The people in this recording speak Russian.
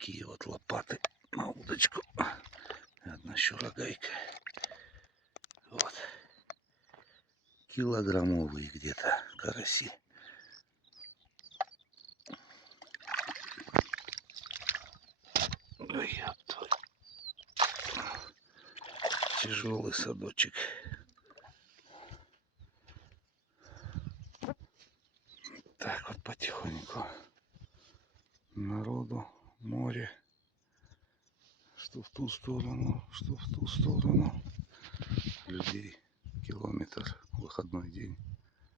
такие вот лопаты на удочку. Одна щурогайка. Вот. Килограммовые где-то караси. Ой, тяжелый садочек. Так вот потихоньку. Народу, море. Что в ту сторону, что в ту сторону. Людей километр, выходной день.